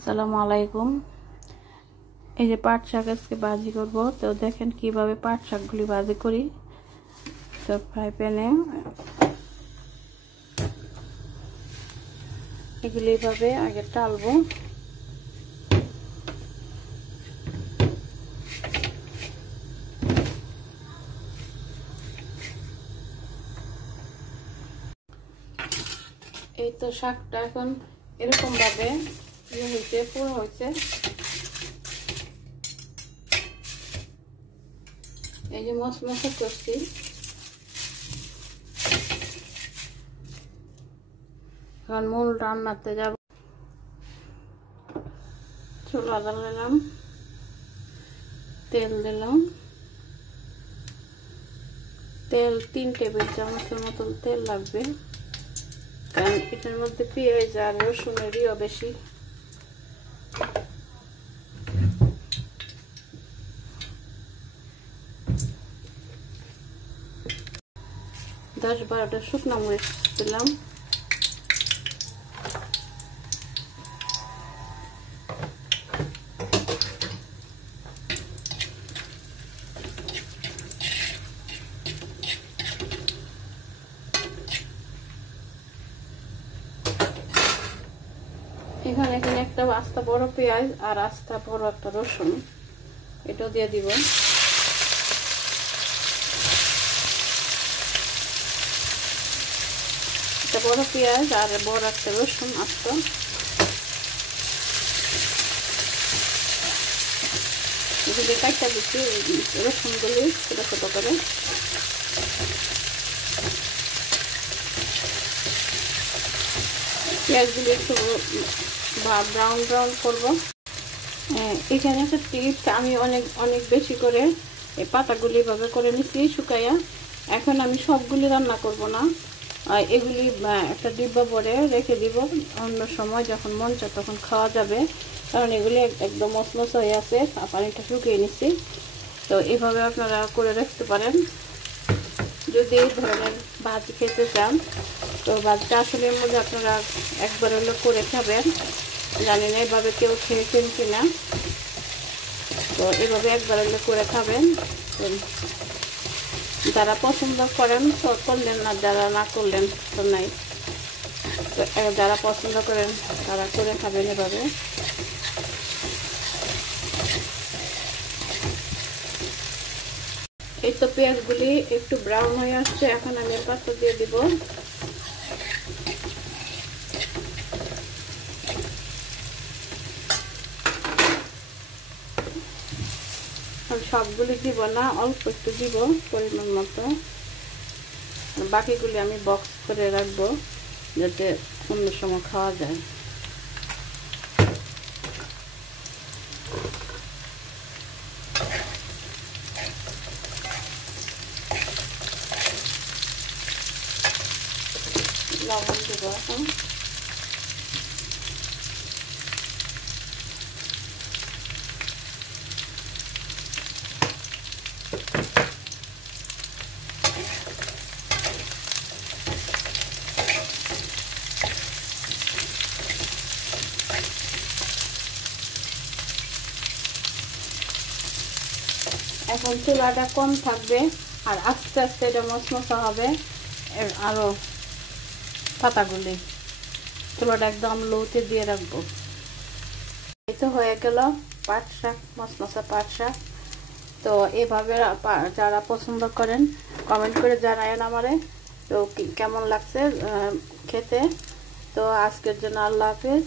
আসসালামু আলাইকুম। এই যে পাট শাক আজকে ভাজি করব, তো দেখেন কিভাবে পাট শাকগুলি ভাজি করি। তো ফ্রাই প্যানে এগুলি এইভাবে আগে টালবো। এই তো শাকটা এখন এরকম ভাবে হয়েছে, পুরো হয়েছে। এই যে মশলা করছি, এখন মূল রান্নাতে যাব। চুলা জ্বালালাম, তেল দিলাম, তেল 3 টেবিল চামচের মতন তেল লাগবে, কারণ এটার মধ্যে পেঁয়াজ আর রসুনেরও বেশি। দশ 12টা শুকনো মরিচ দিলাম। এখানে একটা আস্তা বড় পেঁয়াজ আর আস্তা বড় একটা রসুন, এটা দিয়ে দিব। একটা বড় পেঁয়াজ আর বড় একটা রসুন আস্ত, এগুলি কাটটা দিচ্ছি, রসুনগুলি ছোট ছোট করে। পেঁয়াজগুলি একটু ব্রাউন ব্রাউন করবো। এখানে একটা টিপস, আমি অনেক বেশি করে এই পাতাগুলি এভাবে করে নিচ্ছি শুকাইয়া। এখন আমি সবগুলি রান্না করব না, এগুলি একটা ডিব্বা ভরে রেখে দিব, অন্য সময় যখন মন চায় তখন খাওয়া যাবে, কারণ এগুলি একদম মশমস হয়ে আছে, পানিটা শুকিয়ে নিচ্ছি। তো এইভাবে আপনারা করে রাখতে পারেন যদি এই ধরনের ভাজি খেতে চান। তো ভাজিটা আসলে মধ্যে আপনারা একবার হলো করে খাবেন, জানি না এভাবে কেউ খেয়েছেন কিনা। তো এভাবে একবার হলে করে খাবেন, যারা পছন্দ করেন তো করলেন, না যারা না করলেন তো নাই। তো যারা পছন্দ করেন তারা করে খাবেন এভাবে। এই তো পেঁয়াজগুলি একটু ব্রাউন হয়ে আসছে, এখন আমি এর পাতা দিয়ে দিব। সবগুলি দিব না, অল্প একটু দিব পরিমাণ মতো। বাকিগুলি আমি বক্স করে রাখবো যাতে অন্য সময় খাওয়া যায়। লবণ দিব এখন। এখন চুলাটা কম থাকবে আর আস্তে আস্তে এটা মশমশা হবে। আরো পাতাগুলি চুলাটা একদম লোতে দিয়ে রাখবো। এই তো হয়ে গেল পাট শাক, মশমশা পাট শাক। তো এভাবে যারা পছন্দ করেন কমেন্ট করে জানায়েন আমারে, তো কেমন লাগছে খেতে। তো আজকের জন্য আল্লাহ হাফেজ।